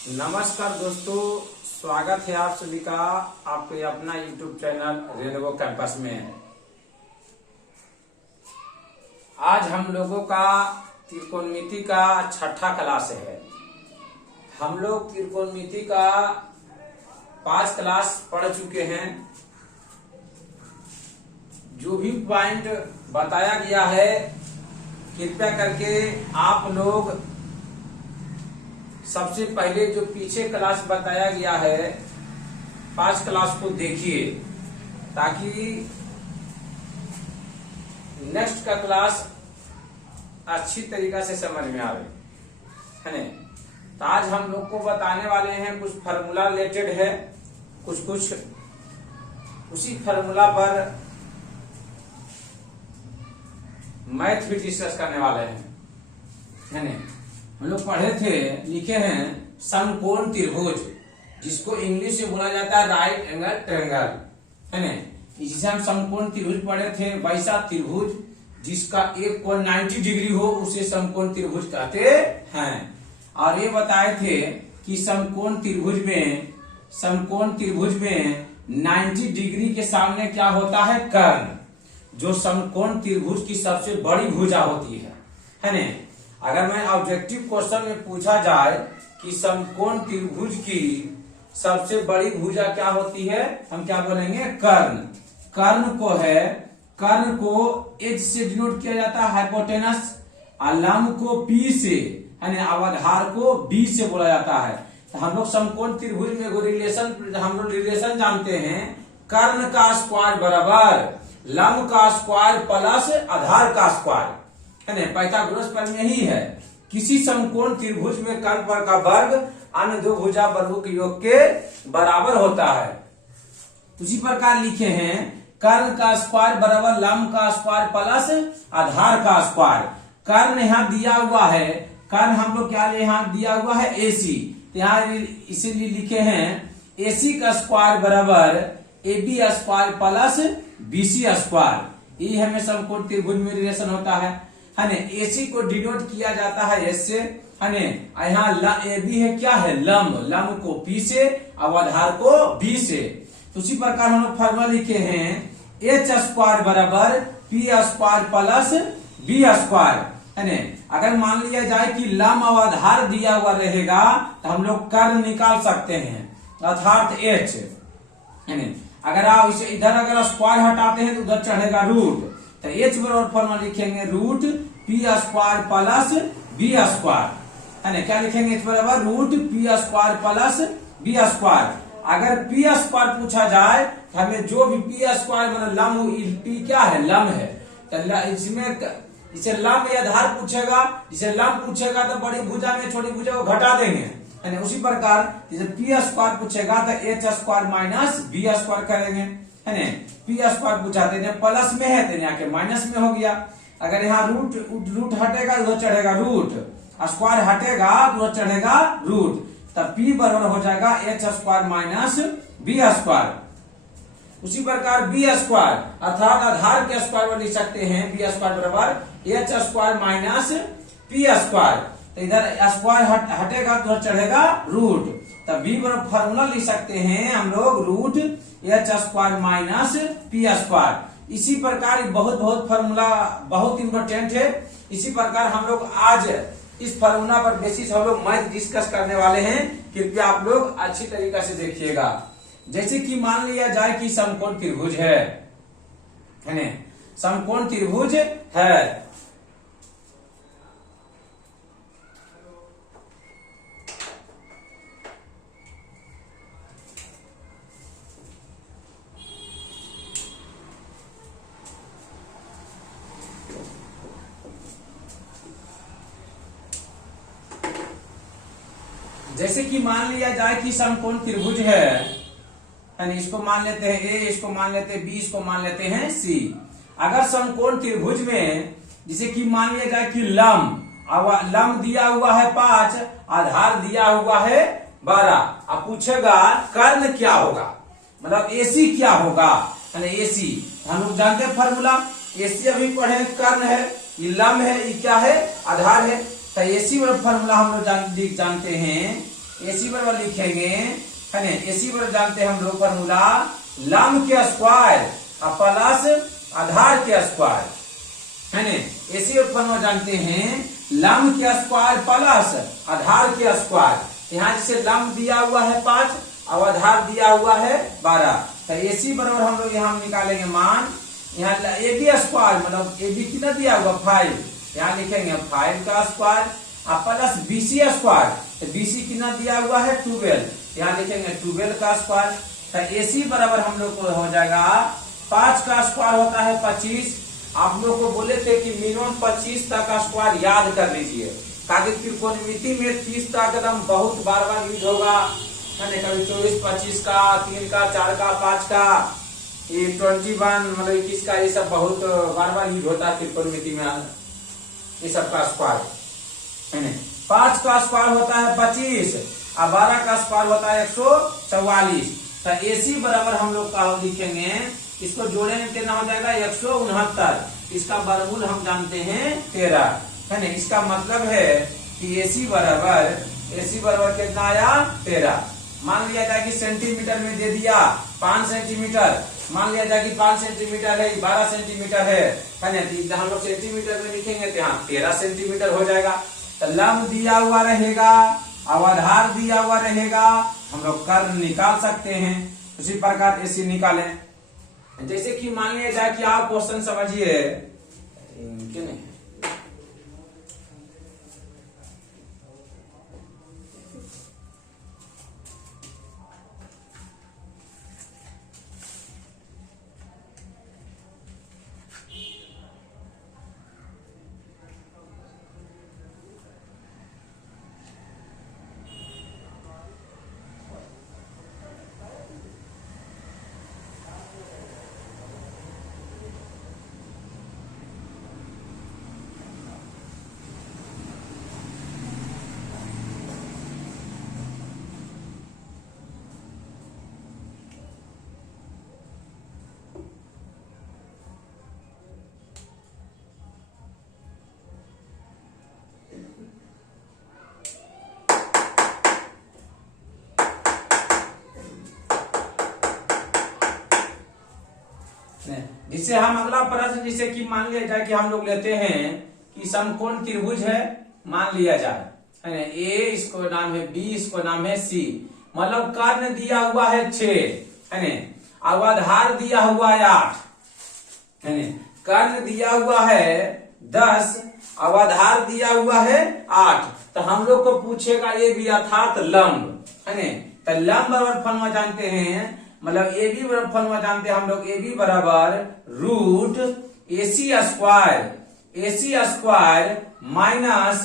नमस्कार दोस्तों, स्वागत है आप सभी का आपके अपना YouTube चैनल रेनबो कैंपस में। आज हम लोगों का त्रिकोणमिति का छठा क्लास है। हम लोग त्रिकोणमिति का 5 क्लास पढ़ चुके हैं। जो भी पॉइंट बताया गया है कृपया करके आप लोग सबसे पहले जो पीछे क्लास बताया गया है 5 क्लास को देखिए, ताकि नेक्स्ट का क्लास अच्छी तरीका से समझ में आवे, है ना। तो आज हम लोग को बताने वाले हैं कुछ फार्मूला रिलेटेड है, कुछ उसी फार्मूला पर मैथ भी डिस्कस करने वाले हैं, है ना। हम लोग पढ़े थे, लिखे हैं समकोण त्रिभुज, जिसको इंग्लिश में बोला जाता है राइट एंगल ट्रायंगल, है ना। जिसे हम समकोण त्रिभुज पढ़े थे, वैसा त्रिभुज जिसका एक कोण 90 डिग्री हो उसे समकोण त्रिभुज कहते हैं। और ये बताए थे कि समकोण त्रिभुज में 90 डिग्री के सामने क्या होता है, कर्ण, जो समकोण त्रिभुज की सबसे बड़ी भुजा होती है ना। अगर मैं ऑब्जेक्टिव क्वेश्चन में पूछा जाए कि समकोण त्रिभुज की सबसे बड़ी भुजा क्या होती है, हम क्या बोलेंगे, कर्ण। कर्ण को एच से डिनोट किया जाता है, हाइपोटेनस, और लंब को पी से, है ना, आधार को बी से बोला जाता है। तो हम लोग समकोण त्रिभुज में हम लोग रिलेशन जानते हैं, कर्ण का स्क्वायर बराबर लंब का स्क्वायर प्लस आधार का स्क्वायर, है ना। पाइथागोरस प्रमेय ही है, किसी समकोण त्रिभुज में कर्ण पर का वर्ग अन्य दो भुजा वर्गों के योग के बराबर होता है। उसी प्रकार लिखे हैं, कर्ण का स्क्वायर बराबर लंब का स्क्वायर प्लस आधार का स्क्वायर। कर्ण यहाँ दिया हुआ है, कर्ण हम लोग क्या यहाँ दिया हुआ है, AC। यहाँ इसीलिए लिखे हैं AC का स्क्वायर बराबर AB square plus BC square. ये हमें समकोण त्रिभुज में रिलेशन होता है ना। AC को डिनोट किया जाता है S से, है ना। यहाँ AB है, क्या है, लंब को P से और आधार को B से। तो उसी प्रकार हम लोग फॉर्मूला लिखे हैं, H स्क्वायर बराबर P square plus B square, है ना। अगर मान लिया जाए कि लंब और आधार दिया हुआ रहेगा तो हम लोग कर्ण निकाल सकते हैं, अर्थात H, है ना। अगर आप इसे इधर अगर स्क्वायर हटाते हैं तो उधर चढ़ेगा रूट, तो H बराबर फॉर्मूला लिखेंगे root P square plus B square, है ना। क्या लिखेंगे, H बराबर root P square plus B square. अगर P स्क्वायर पूछा जाए तो हमें जो भी P स्क्वायर मतलब लंब, P क्या है, लंब है, तो इसमें इसे लंब या आधार पूछेगा, जिसे लंब पूछेगा तो बड़ी भुजा में छोटी भुजा को घटा देंगे, है ना। उसी प्रकार जैसे P स्क्वायर पूछेगा तो H square minus B square करेंगे, है ना। P स्क्वायर पूछा तो प्लस में है तो यहाँ के माइनस में हो गया। अगर यहाँ रूट हटेगा तो उधर चढ़ेगा रूट, स्क्वायर हटेगा तो उधर चढ़ेगा रूट, तब P बराबर हो जाएगा H square minus B square. उसी प्रकार B स्क्वायर अर्थात आधार के स्क्वायर लिख सकते हैं, B स्क्वायर बराबर H square minus P square. तो इधर स्क्वायर हटेगा तो उधर चढ़ेगा रूट, तब B बराबर फॉर्मूला लिख सकते हैं हम लोग root H square minus P square. इसी प्रकार बहुत फॉर्मूला बहुत इंपॉर्टेंट है। इसी प्रकार हम लोग आज इस फॉर्मूला पर बेसिस हम लोग मैथ डिस्कस करने वाले हैं, कृपया आप लोग अच्छी तरीका से देखिएगा। जैसे कि मान लिया जाए कि समकोण त्रिभुज है ना, समकोण त्रिभुज है, जैसे कि मान लिया जाए कि समकोण त्रिभुज है, इसको मान लेते हैं A, इसको मान लेते हैं B, इसको मान लेते हैं C। अगर समकोण त्रिभुज में जैसे कि मान लिया जाए कि लंब दिया हुआ है 5, आधार दिया हुआ है 12, अब पूछेगा कर्ण क्या होगा, मतलब AC क्या होगा, है ना। AC हम लोग जानते हैं फॉर्मूला, AC अभी पढ़े, कर्ण है, ये लंब है, ये क्या है, आधार है। तो AC वाला फॉर्मूला हम लोग जानते हैं AC बराबर लिखेंगे है ना, AC बराबर जानते हैं हम लोग फॉर्मूला लंब के स्क्वायर प्लस आधार के स्क्वायर है ना। AC फॉर्मूला जानते हैं लंब के स्क्वायर प्लस आधार के स्क्वायर। यहाँ जैसे लंब दिया हुआ है 5 और आधार दिया हुआ है 12, तो AC बराबर हम लोग यहाँ निकालेंगे मान, यहाँ AB स्क्वायर मतलब AB कितना दिया हुआ 5, यहाँ लिखेंगे 5 का स्क्वायर प्लस BC स्क्वायर, तो BC कितना दिया हुआ है 12, यहाँ लिखेंगे 12 का स्क्वायर। तो AC बराबर हम लोग को हो जाएगा 5 का स्क्वायर होता है 25। आप लोग को बोले थे कि मिनिमम 25 तक का स्क्वायर याद कर लीजिए, ताकि त्रिकोणमिति में 30 तक एकदम बहुत बार बार यूज होगा है ना, कभी 24, 25 का, 3 का, 4 का, 5 का, ये 21 मतलब 21 का, ये सब बहुत बार बार यूज होता है त्रिकोणमिति में ये सब का स्क्वायर है ना। 5 का स्क्वायर होता है 25 और 12 का स्क्वायर होता है 144। तो AC बराबर हम लोग का लिखेंगे, इसको जोड़ेंगे कितना हो जाएगा 169, इसका वर्गमूल हम जानते हैं 13 है ना। इसका मतलब है कि AC बराबर कितना आया 13। मान लिया जाए कि सेंटीमीटर में दे दिया 5 सेंटीमीटर, मान लिया जाए कि 5 सेंटीमीटर है 12 सेंटीमीटर है ना, तो हम लोग सेंटीमीटर में लिखेंगे तो यहाँ 13 सेंटीमीटर हो जाएगा। तो लंब दिया हुआ रहेगा और आधार दिया हुआ रहेगा, हम लोग कर्ण निकाल सकते हैं। उसी प्रकार AC निकालें, जैसे कि मान लिया जाए कि आप क्वेश्चन समझिए क्यों नहीं जिससे हम अगला प्रश्न, जिसे कि मान लिया जाए कि हम लोग लेते हैं कि समकोण त्रिभुज है, मान लिया जाए है ना, A इसको नाम है B, इसको नाम है C, मतलब कर्ण दिया हुआ है 6 है ना, और आधार दिया हुआ है 8 है ना, कर्ण दिया हुआ है 10 और आधार दिया हुआ है 8। तो हम लोग को पूछेगा ये भी अर्थात लंब है ना। तो लंब बराबर फॉर्मूला जानते हैं, मतलब AB बराबर फॉर्मूला जानते हैं हम लोग, AB बराबर root AC square minus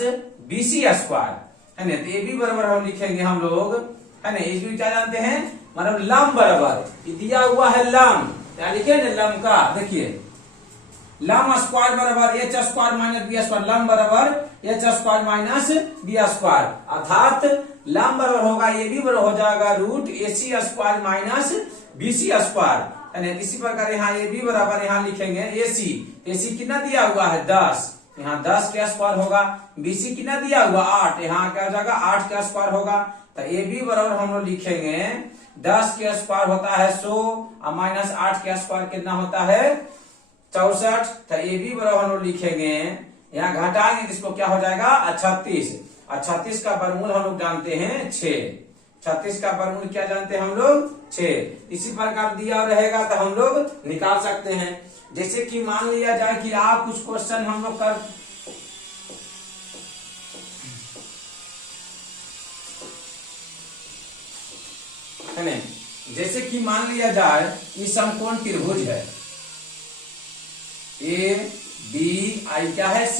BC square है ना। तो AB बराबर हम लिखेंगे हम लोग है ना, इसमें क्या जानते हैं मतलब लंब बराबर दिया हुआ है लंब, क्या लिखे ना लंब का, देखिए लंब स्क्वायर बराबर H square minus B square, लंब बराबर H square minus B square, अर्थात लंब बराबर होगा AB बराबर हो जाएगा root AC square minus BC square है ना। इसी प्रकार यहाँ AB बराबर यहाँ लिखेंगे AC कितना दिया हुआ है 10, यहाँ 10 का स्क्वायर होगा, BC कितना दिया हुआ 8, यहाँ क्या हो जाएगा 8 का स्क्वायर होगा। तो AB बराबर हम लोग लिखेंगे 10 का स्क्वायर होता है 100 और माइनस 8 का स्क्वायर कितना होता है 64। तो AB बराबर हम लोग लिखेंगे, यहाँ घटाएंगे इसको क्या हो जाएगा 36, और 36 का वर्गमूल हम लोग जानते हैं 6, 36 का वर्गमूल क्या जानते हैं हम लोग 6। इसी प्रकार दिया रहेगा तो हम लोग निकाल सकते हैं। जैसे कि मान लिया जाए कि आप कुछ क्वेश्चन हम लोग कर है ना, जैसे कि मान लिया जाए कि समकोण त्रिभुज है ABI क्या है C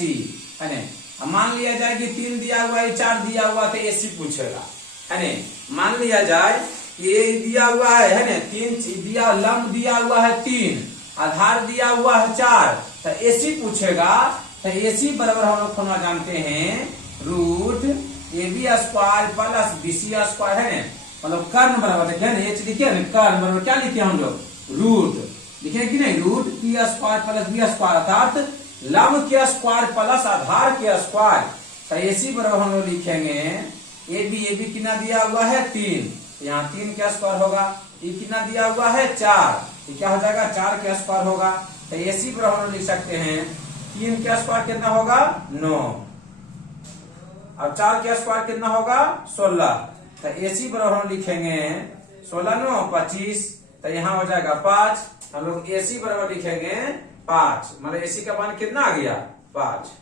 है ना, मान लिया जाए कि 3 दिया हुआ है 4 दिया हुआ तो AC पूछेगा है ना। मान लिया जाए कि ये दिया हुआ है ना 3 दिया, लंब दिया हुआ है 3, आधार दिया हुआ है 4, तो AC पूछेगा। तो AC बराबर हम लोग फॉर्मूला जानते हैं root AB square plus BC square है ना, मतलब कर्ण बराबर देखिए ना, H लिखे ना, कर्ण बराबर क्या लिखे हम लोग रूट लिखे कि नहीं, root P square plus B square, अर्थात लंब के स्क्वायर प्लस आधार के स्क्वायर। तो AC बराबर हम लोग लिखेंगे ए बी कितना दिया हुआ है 3, यहाँ 3 क्या स्क्वायर होगा, ये कितना दिया हुआ है 4, ये क्या हो जाएगा 4 क्या स्क्वायर होगा। तो एसी बराबर हम लोग लिख सकते हैं 3 क्या स्क्वायर कितना होगा 9, अब 4 क्या स्क्वायर कितना होगा 16। तो एसी बराबर हम लिखेंगे 16 9 25, तो यहाँ हो जाएगा 5। हम लोग एसी बराबर लिखेंगे 5, मतलब एसी का मान कितना आ गया 5।